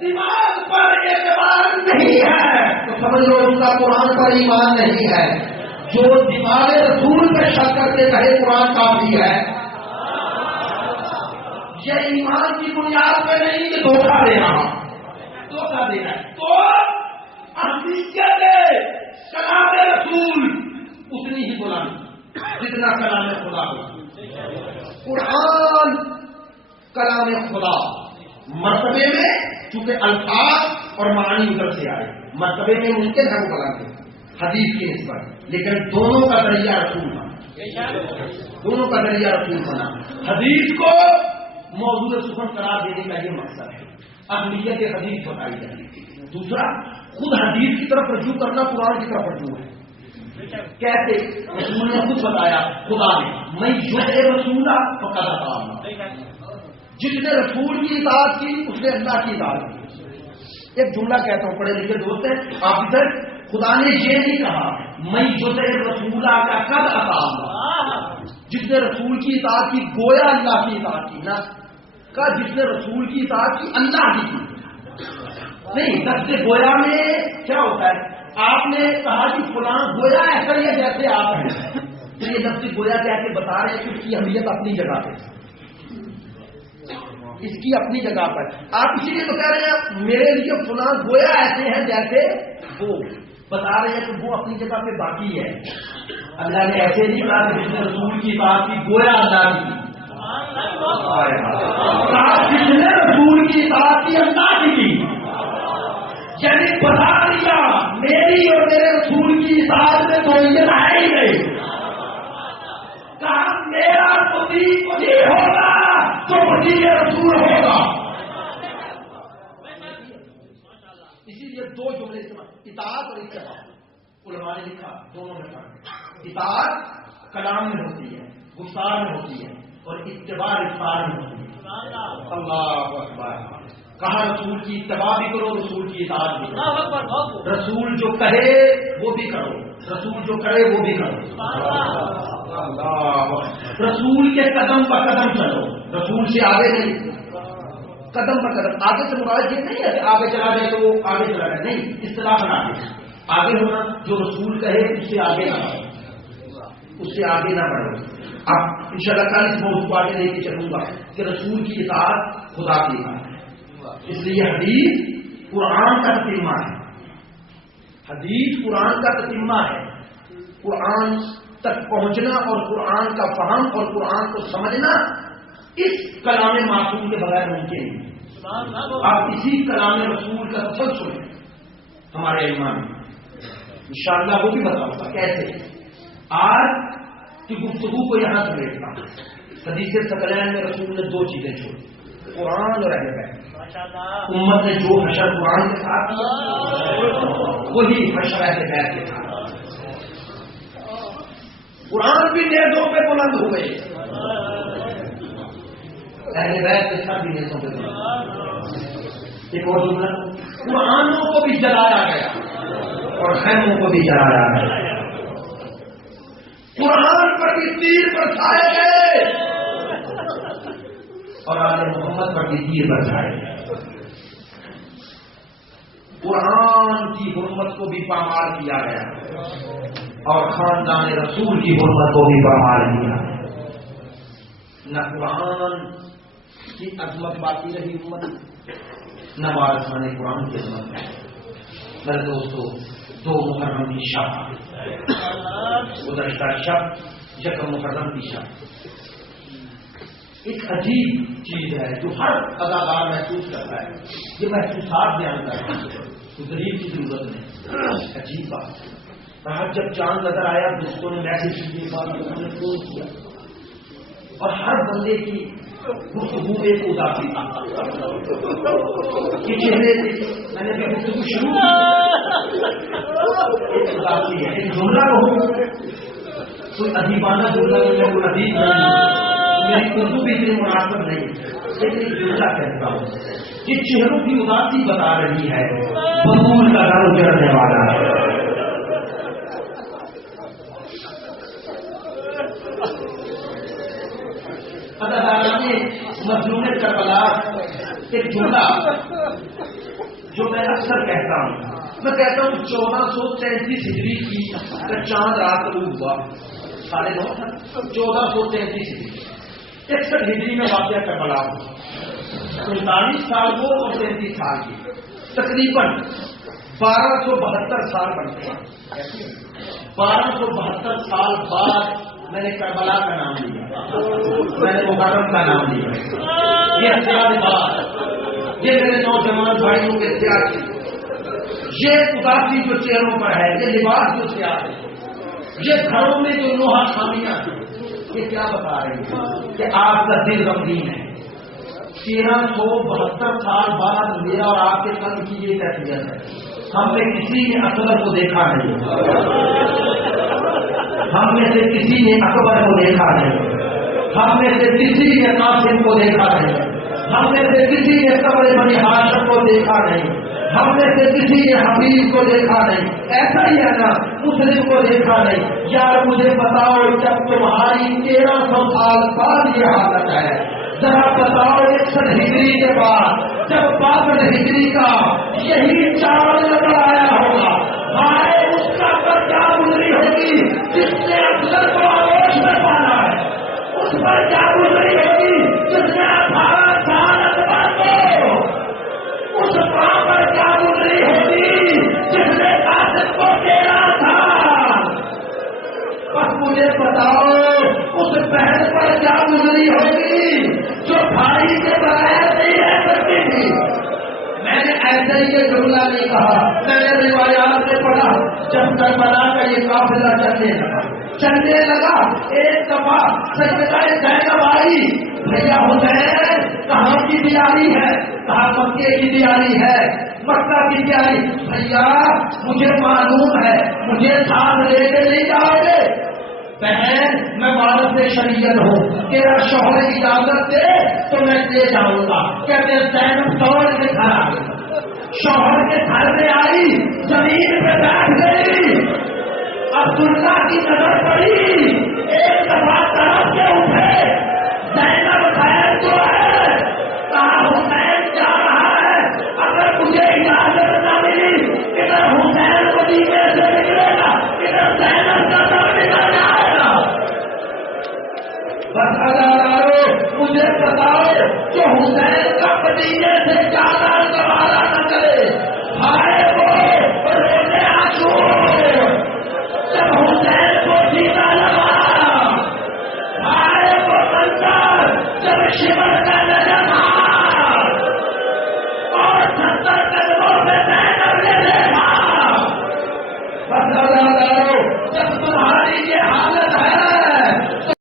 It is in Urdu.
دماغ پر اعتبار نہیں ہے تو سمجھ لو اس کا قرآن پر ایمان نہیں ہے. جو دماغ رسول پہ شک کر کے کہے قرآن کافی ہے، یہ ایمان کی بنیاد پہ نہیں کہ دھوکہ دے رہا، دھوکہ دے رہا ہے. تو اہمیت کلام رسول اتنی ہی بلند جتنا کلام خدا ہو. قرآن کلام خدا مرتبے میں چونکہ الفاظ اور معنی ادھر سے آئے، مرتبے میں ممکن ہے وہ بلند ہے حدیث کی نسبت، لیکن دونوں کا ذریعہ رسول بنا، دونوں کا ذریعہ رسول بنا. حدیث کو موضوع سخن قرار دینے کا یہ مقصد ہے، اہمیت حدیث بتائی جائے. دوسرا، خود حدیث کی طرف رجوع کرنا قرآن کی طرف رجوع ہے. کیسے؟ رسول نے خود بتایا، خدا نے میں یطع الرسول فقد اطاع اللہ، جس نے رسول کی اطاعت کی اس نے اللہ کی اطاعت کی. ایک جملہ کہتا ہوں، پڑھے لکھے دوست ہیں آپ ادھر، خدا نے یہ نہیں کہا میں یطع الرسول کا قد اطاع اللہ، جس نے رسول کی اطاعت کی گویا اللہ کی اطاعت کی، نہ کہا جس نے رسول کی اطاعت کی اللہ کی نہیں. لفظ گویا میں کیا ہوتا ہے؟ آپ نے کہا کہ فلاں گویا ایسا ہی ہے جیسے آپ ہیں، یہ لفظ گویا کہہ کے بتا رہے ہیں کہ اس کی اہمیت اپنی جگہ پہ، اس کی اپنی جگہ پر. آپ اسی لیے تو کہہ رہے ہیں میرے لیے فلاں گویا ایسے ہیں جیسے وہ، بتا رہے ہیں کہ وہ اپنی جگہ پہ باقی ہے. اللہ نے ایسے نہیں کہا کہ جس نے رسول کی بات کی گویا اللہ کی، جس نے رسول کی بات کی اللہ کی، یعنی بتا دیا میری اور میرے رسول کی اطاعت میں دوئیت ہے ہی نہیں. کہا میرا مطیع وہی ہوگا جو مطیع رسول ہوگا. اسی لیے دو جملے اطاعت اور اتباع علماء نے لکھا، دونوں میں فرق ہے. اطاعت کلام میں ہوتی ہے، گفتار میں ہوتی ہے، اور اتباع افعال میں ہوتی ہے. اللہ اکبر. کہا رسول کی اتباع بھی کرو، رسول کی اطاعت بھی کرو. رسول جو کہے وہ بھی کرو، رسول جو کرے وہ بھی کرو. رسول کے قدم پر قدم چلو، رسول سے آگے نہیں، قدم پر قدم. آگے سے مراد یہ نہیں ہے کہ آگے چلا جائے تو وہ آگے چلا جائے، نہیں، اصطلاح بنا کے آگے ہونا. جو رسول کہے اس سے آگے نہ بڑھو، اس سے آگے نہ بڑھو. اب انشاءاللہ کل اس موضوع کو آگے لے کے چلوں گا کہ رسول کی اطاعت خدا کی اطاعت ہے. اس لیے حدیث قرآن کا تتمہ ہے، حدیث قرآن کا تتمہ ہے. قرآن تک پہنچنا اور قرآن کا فہم اور قرآن کو سمجھنا اس کلام معصوم کے بغیر ممکن نہیں. آپ اسی کلام رسول کا تسلسل ہے ہمارے ایمان میں، انشاءاللہ وہ بھی بتاؤں گا کیسے. آج کی گفتگو کو یہاں سے بیٹھتا ہوں. حدیث ثقلین میں رسول نے دو چیزیں چھوڑی، قرآن اور اہل بیت. امت نے جو حشر قرآن کے ساتھ کیا وہی حشر اہل بیت کے ساتھ. قرآن بھی نیزوں پہ بلند ہوئے، اہل بیت کے ساتھ بھی نیزوں پہ بلند. ایک اور جملہ، قرآنوں کو بھی جلایا گیا اور خیموں کو بھی جلایا گیا. قرآن پر بھی تیر برسائے گئے اور آل محمد پر بھی تیر برسائے گئے. قرآن کی حرمت کو بھی پامال کیا گیا اور خاندان رسول کی حرمت کو بھی پامال کیا. نہ قرآن کی عظمت باقی رہی امت، نہ وارثان قرآن کی عظمت ہے. میرے دوستو، دو محرم کی شب، گزشتہ شب یکم محرم کی شب ایک عجیب چیز ہے جو ہر اداکار محسوس کرتا ہے. یہ محسوسات بیان کرتا ہے، دلیل کی ضرورت نہیں. عجیب بات ہے، جب چاند نظر آیا دوستوں نے میسج کیے، نے فون کیا اور ہر بندے کی گفتگو ایک اداسی کے چہرے سے. میں نے بھی گفتگو شروع کی، ایک اداسی ہے. ایک جملہ کہوں، کوئی ادیبانہ جملہ نہیں، کوئی ادیب نہیں، میری اردو بھی اتنی مناسب نہیں، لیکن جملہ کہتا ہوں کہ چہروں کی اداسی بتا رہی ہے بطول کا گھر اجڑنے والا ہے. اداکارہ نے مظلوم کربلا ایک جملہ جو میں اکثر کہتا ہوں، میں کہتا ہوں 1433 ہجری کی چاند رات طلوع ہوا، 9:30 تھا، 1433 ہجری، 61 ہجری میں واقعہ کربلا ہوا، 39 سال وہ اور 33 سال کی، تقریباً 1272 سال بنتے ہیں۔ 1272 سال بعد میں نے کربلا کا نام لیا، میں نے محرم کا نام لیا۔ یہ اختیار بات، یہ میرے نوجوان بھائیوں کے اختیار کی، یہ اداسی جو چہروں پر ہے، یہ لباس جو سیاہ ہے، یہ گھروں میں جو نوحہ خامیاں ہیں، یہ کیا بتا رہے ہیں کہ آپ کا دل غمگین ہے۔ 1372 سال بعد میرا اور آپ کے قلب کی یہ کیفیت ہے۔ ہم میں کسی نے اکبر کو دیکھا نہیں، ہم میں سے کسی نے اکبر کو دیکھا نہیں، ہم میں سے کسی نے قاسم کو دیکھا نہیں، ہم میں سے کسی نے قبر بنی ہاشم کو دیکھا نہیں، ہم میں سے کسی نے حبیب کو دیکھا نہیں، ایسا ہی ہے نا، مسلم کو دیکھا نہیں۔ یار مجھے بتاؤ، جب تمہاری 1300 سال بعد یہ حالت ہے، ذرا بتاؤ 61 ہجری کے بعد جب 62 ہجری کا یہی چاول نظر آیا ہوگا، ہمارے اس کا پر کیا گزری ہوگی جس نے افسر کو آغوش میں پانا ہے، اس پر کیا گزری ہوگی جس نے 18 سال اکبر کو، اس ماں پر کیا گزری ہوگی جس نے قاسم کو 13 سال۔ بس مجھے بتاؤ اس بہن پر کیا گزری ہوگی جو بھائی کے بغیر نہیں رہ سکتی تھی۔ میں نے ایسے ہی یہ جملہ نہیں کہا، میں نے روایات میں پڑھا، جب کربلا کا یہ قافلہ چلنے لگا ایک دفعہ سیدہ زینب آئی، بھیا حسین کہاں کی تیاری ہے؟ کہا مکے کی تیاری ہے، مکہ کی تیاری۔ بھیا مجھے معلوم ہے، مجھے ساتھ لے کے نہیں جاؤ گے؟ بہن میں وارث شریعت ہوں، تیرا شوہر اجازت دے تو میں لے جاؤں گا۔ کہتے زینب دوڑ کے گھر آ گئی، شوہر کے گھر میں آئی، زمین پہ بیٹھ گئی، عبداللہ کی نظر پڑی، ایک دفعہ طرف کے اٹھے، زینب خیر تو ہے؟ کہا حسین جا رہا ہے، اگر مجھے اجازت نہ ملی ادھر حسین مدینے سے نکلے گا، ادھر زینب کا سر نکل جائے گا۔ بس مجھے بتاؤ جو حسین کا مدینے سے زیادہ گوارا نہ کرے، ہائے وہ روزے عاشور جب حسین کو سیدھا لگا، ہائے وہ منظر جب شمر